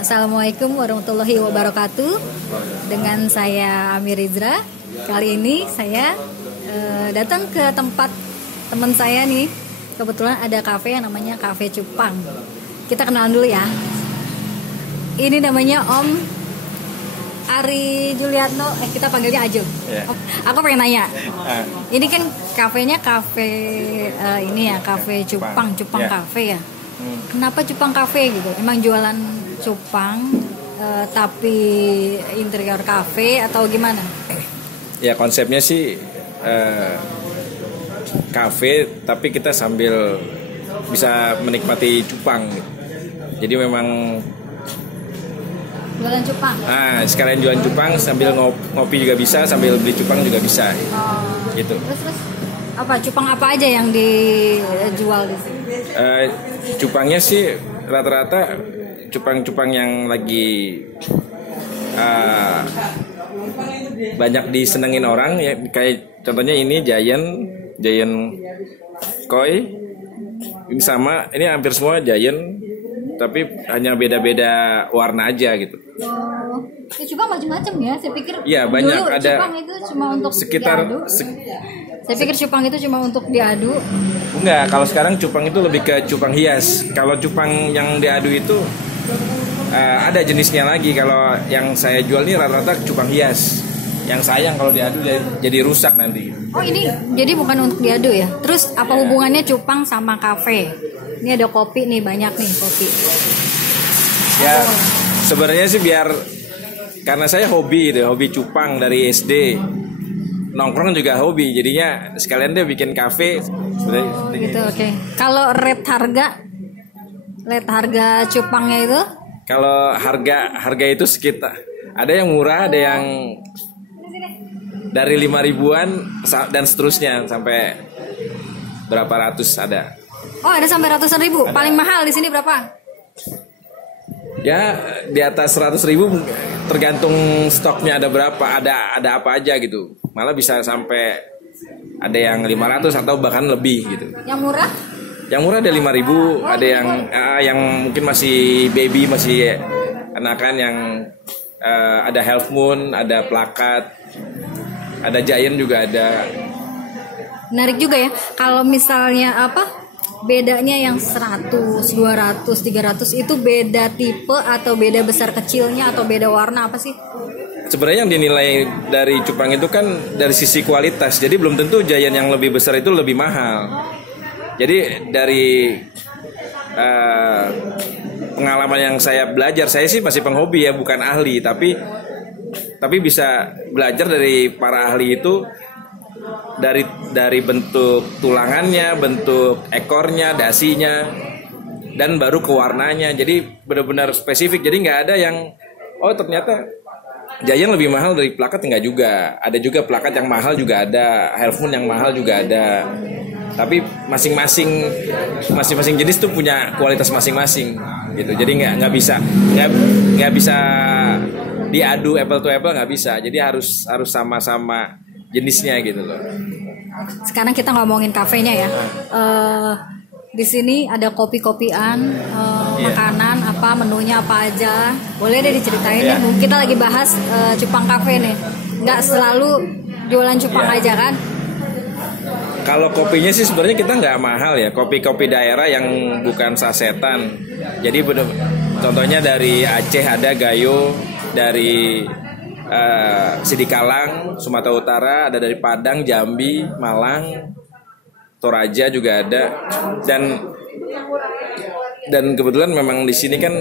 Assalamualaikum warahmatullahi wabarakatuh. Dengan saya Amir Rizra. Kali ini saya datang ke tempat teman saya nih. Kebetulan ada kafe yang namanya Cafe Cupang. Kita kenalan dulu ya. Ini namanya Om Ari Juliatno. Kita panggilnya Aju. Yeah. Aku pengen nanya. Ini kan kafenya kafe ini ya, Cafe Cupang, Cupang yeah. Cafe ya. Kenapa Cupang Cafe gitu? Emang jualan cupang tapi interior cafe atau gimana? Ya konsepnya sih cafe tapi kita sambil bisa menikmati cupang. Jadi memang jualan cupang. Sekalian jualan cupang sambil ngopi juga bisa, sambil beli cupang juga bisa. Gitu. Terus apa cupang apa aja yang dijual di sini? Cupangnya sih rata-rata cupang-cupang yang lagi banyak disenengin orang ya, kayak contohnya ini Giant Koi. Ini sama, ini hampir semua Giant tapi hanya beda-beda warna aja gitu. Cupang macam-macam ya. Saya pikir ya, banyak dulu ada cupang itu cuma untuk sekitar saya pikir cupang itu cuma untuk diadu. Enggak, kalau sekarang cupang itu lebih ke cupang hias. Kalau cupang yang diadu itu ada jenisnya lagi. Kalau yang saya jual ini rata-rata cupang hias. Yang sayang kalau diadu jadi rusak nanti. Oh, ini jadi bukan untuk diadu ya. Terus apa hubungannya cupang sama kafe? Ini ada kopi nih, banyak nih kopi. Ya, sebenarnya sih biar karena saya hobi cupang dari SD. Nongkrong juga hobi, jadinya sekalian dia bikin kafe. Gitu, oke. Kalau rate harga cupangnya itu? Kalau harga itu sekitar ada yang murah, ada yang dari 5.000-an dan seterusnya sampai berapa ratus ada. Oh, ada sampai ratusan ribu. Ada. Paling mahal di sini berapa? Ya di atas 100.000, tergantung stoknya ada berapa, ada apa aja gitu. Malah bisa sampai ada yang 500 atau bahkan lebih gitu. Yang murah? Yang murah ada 5.000, ada yang mungkin masih baby, masih anakan, yang ada Half Moon, ada plakat, ada Giant juga ada. Menarik juga ya. Kalau misalnya bedanya yang 100, 200, 300 itu beda tipe atau beda besar kecilnya atau beda warna apa sih? Sebenarnya yang dinilai dari cupang itu kan dari sisi kualitas. Jadi belum tentu Giant yang lebih besar itu lebih mahal. Jadi dari pengalaman yang saya belajar, saya sih masih penghobi ya, bukan ahli, tapi bisa belajar dari para ahli itu dari bentuk tulangannya, bentuk ekornya, dasinya, dan baru ke warnanya. Jadi benar-benar spesifik. Jadi nggak ada yang ternyata Giant lebih mahal dari plakat, enggak juga. Ada juga plakat yang mahal juga ada, Half Moon yang mahal juga ada. Tapi masing-masing jenis tuh punya kualitas masing-masing gitu. Jadi nggak bisa diadu apple to apple, nggak bisa. Jadi harus sama-sama jenisnya gitu loh. Sekarang kita ngomongin kafenya ya. Di sini ada kopi-kopian, makanan apa, menunya apa aja. Boleh deh diceritain ya. Kita lagi bahas cupang kafe nih. Nggak selalu jualan cupang aja kan? Kalau kopinya sih sebenarnya kita nggak mahal ya. Kopi-kopi daerah yang bukan sasetan. Jadi contohnya dari Aceh ada Gayo, dari Sidikalang, Sumatera Utara, ada dari Padang, Jambi, Malang, Toraja juga ada. Dan kebetulan memang di sini kan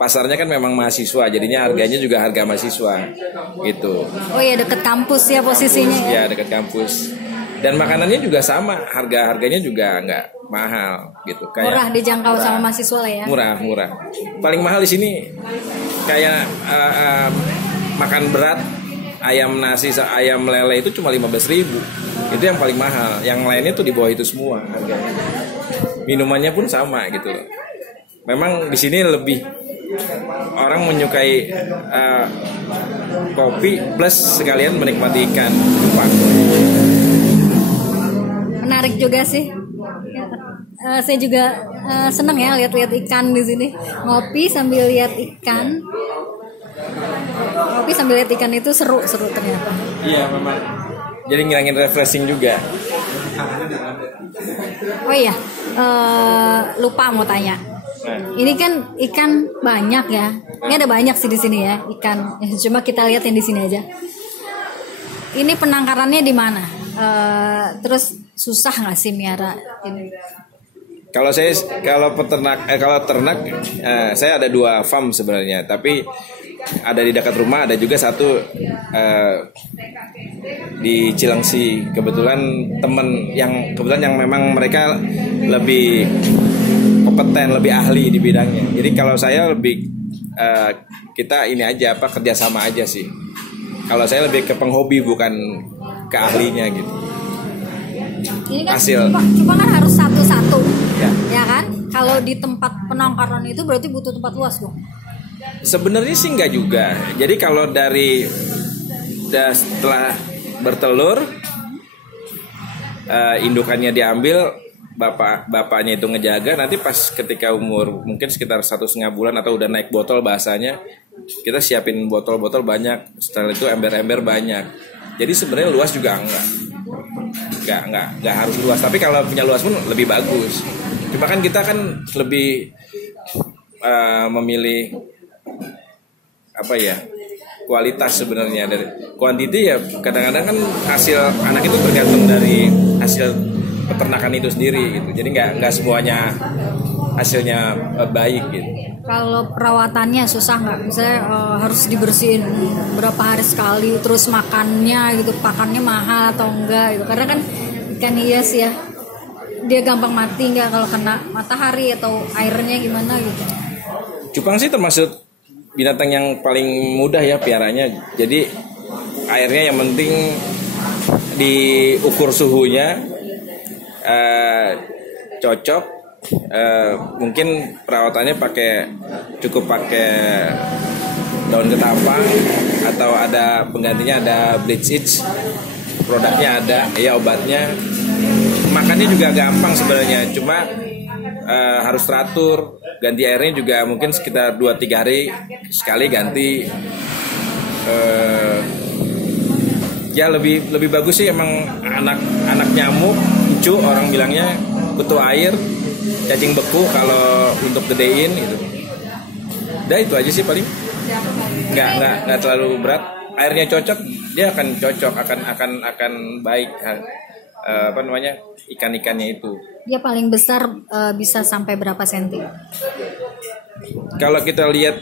pasarnya kan memang mahasiswa, jadinya harganya juga harga mahasiswa gitu. Oh iya, dekat kampus ya posisinya ya. Ya, dekat kampus. Dan makanannya juga sama, harganya juga nggak mahal gitu. Kayak murah, dijangkau sama mahasiswa lah ya. Murah. Paling mahal di sini kayak makan berat, ayam nasi, ayam lele itu cuma 15.000. Itu yang paling mahal. Yang lainnya tuh di bawah itu semua harganya. Minumannya pun sama gitu loh. Memang di sini lebih orang menyukai kopi plus sekalian menikmati ikan cupang. Menarik juga sih. saya juga seneng ya lihat-lihat ikan di sini. Ngopi sambil lihat ikan. Ngopi sambil lihat ikan itu seru ternyata. Iya memang. Jadi ngilangin refreshing juga. Oh iya, lupa mau tanya. Ini kan ikan banyak ya. Ini ada banyak sih di sini ya ikan. Cuma kita lihat yang di sini aja. Ini penangkarannya di mana? Terus susah nggak sih miara ini? Kalau ternak, saya ada 2 farm sebenarnya. Tapi ada di dekat rumah, ada juga satu di Cilengsi. Kebetulan teman yang memang mereka lebih kompeten, lebih ahli di bidangnya. Jadi kalau saya lebih kita ini aja kerjasama aja sih. Kalau saya lebih ke penghobi bukan ke ahlinya gitu. Ini kan Hasil. Cuma kan harus satu-satu, ya kan? Kalau di tempat penangkaran itu berarti butuh tempat luas dong. Sebenarnya sih enggak juga. Jadi kalau setelah bertelur, indukannya diambil, bapaknya itu ngejaga. Nanti pas ketika umur mungkin sekitar 1,5 bulan atau udah naik botol bahasanya, kita siapin botol-botol banyak. Setelah itu ember-ember banyak. Jadi sebenarnya luas juga enggak harus luas. Tapi kalau punya luas pun lebih bagus. Cuma kan kita kan lebih memilih kualitas sebenarnya. Dari kuantiti ya kadang-kadang kan hasil anak itu tergantung dari hasil peternakan itu sendiri gitu. Jadi nggak semuanya hasilnya baik gitu. Kalau perawatannya susah nggak? Misalnya harus dibersihin berapa hari sekali, terus makannya gitu, pakannya mahal atau enggak gitu. Karena kan ikan hias ya, dia gampang mati nggak kalau kena matahari atau airnya gimana gitu. Cupang sih termasuk binatang yang paling mudah ya piaranya. Jadi airnya yang penting diukur suhunya cocok. Mungkin perawatannya cukup pakai daun ketapang atau ada penggantinya, ada bleach itch, produknya ada, ya obatnya. Makannya juga gampang sebenarnya, cuma harus teratur. Ganti airnya juga mungkin sekitar 2-3 hari sekali ganti. Ya lebih bagus sih emang anak nyamuk, lucu orang bilangnya, butuh air, cacing beku kalau untuk gedein gitu. Udah itu aja sih paling. Nggak terlalu berat. Airnya cocok, dia akan cocok, akan baik. Ikan-ikannya itu. Dia paling besar bisa sampai berapa senti? Kalau kita lihat,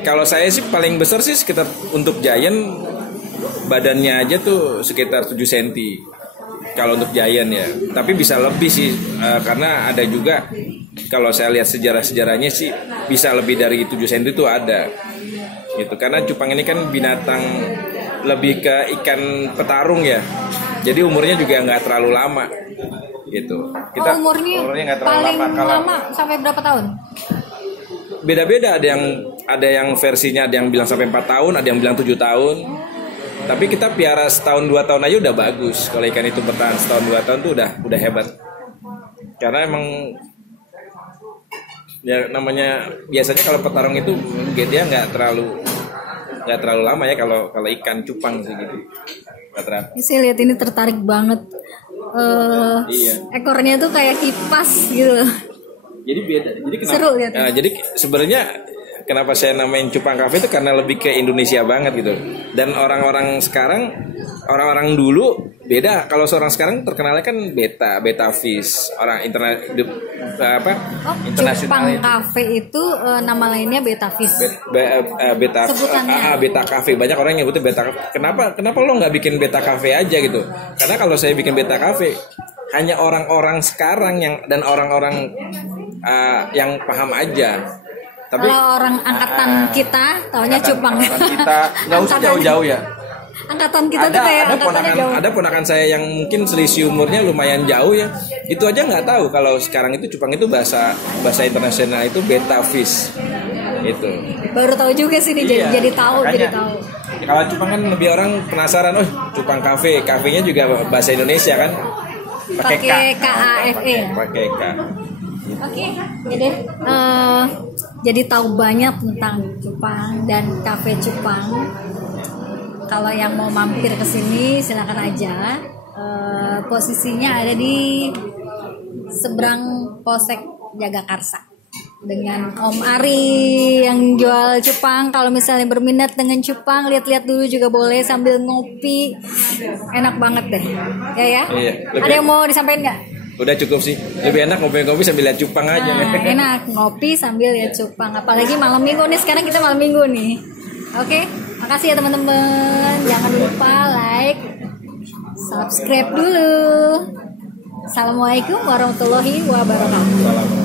kalau saya sih paling besar sih sekitar untuk giant badannya aja tuh sekitar 7 cm. Kalau untuk giant ya, tapi bisa lebih sih karena ada juga kalau saya lihat sejarah-sejarahnya sih bisa lebih dari 7 cm itu ada. Gitu. Karena cupang ini kan binatang lebih ke ikan petarung ya. Jadi umurnya juga nggak terlalu lama. Gitu. Umurnya nggak terlalu paling lama sampai berapa tahun? Beda-beda, ada yang versinya ada yang bilang sampai 4 tahun, ada yang bilang 7 tahun. Tapi kita piara setahun 2 tahun aja udah bagus. Kalau ikan itu bertahan setahun 2 tahun tuh udah hebat. Karena emang ya namanya biasanya kalau petarung itu dia nggak terlalu lama ya kalau ikan cupang sih gitu. Saya lihat ini tertarik banget. Iya. Ekornya tuh kayak kipas gitu. Jadi beda. Jadi kenapa? Seru lihat. Jadi sebenarnya kenapa saya namain Cupang Cafe itu karena lebih ke Indonesia banget gitu. Dan orang-orang dulu beda. Kalau seorang sekarang terkenalnya kan beta fish. Orang internasional. Cupang Cafe itu nama lainnya beta fish. Sebutannya beta cafe. Banyak orang yang nyebutnya beta. Kenapa lo nggak bikin beta cafe aja gitu? Karena kalau saya bikin beta cafe hanya orang-orang sekarang dan orang-orang yang paham aja. Tapi kalau orang angkatan kita taunya cupang. Angkatan kita nggak usah jauh-jauh ya. Angkatan kita tuh kayak ada ponakan saya yang mungkin selisih umurnya lumayan jauh ya. Itu aja nggak tahu kalau sekarang itu cupang itu bahasa internasional itu beta fish. Itu. Baru tahu juga sih nih, jadi tahu. Kalau cupang kan lebih orang penasaran, cupang cafe, kafenya juga bahasa Indonesia kan. Pakai KAFE. Pakai K. Oke, jadi tahu banyak tentang Cupang dan kafe Cupang. Kalau yang mau mampir ke sini silakan aja. Posisinya ada di seberang Polsek Jagakarsa dengan Om Ari yang jual cupang. Kalau misalnya berminat dengan cupang, lihat-lihat dulu juga boleh sambil ngopi. Enak banget deh. Ya. Iya, ada yang mau disampaikan nggak? Udah cukup sih. Lebih enak ngopi-ngopi sambil lihat cupang aja. Enak ngopi sambil lihat cupang. Apalagi malam minggu nih. Sekarang kita malam minggu nih. Oke, makasih ya teman-teman. Jangan lupa like, subscribe dulu. Assalamualaikum warahmatullahi wabarakatuh.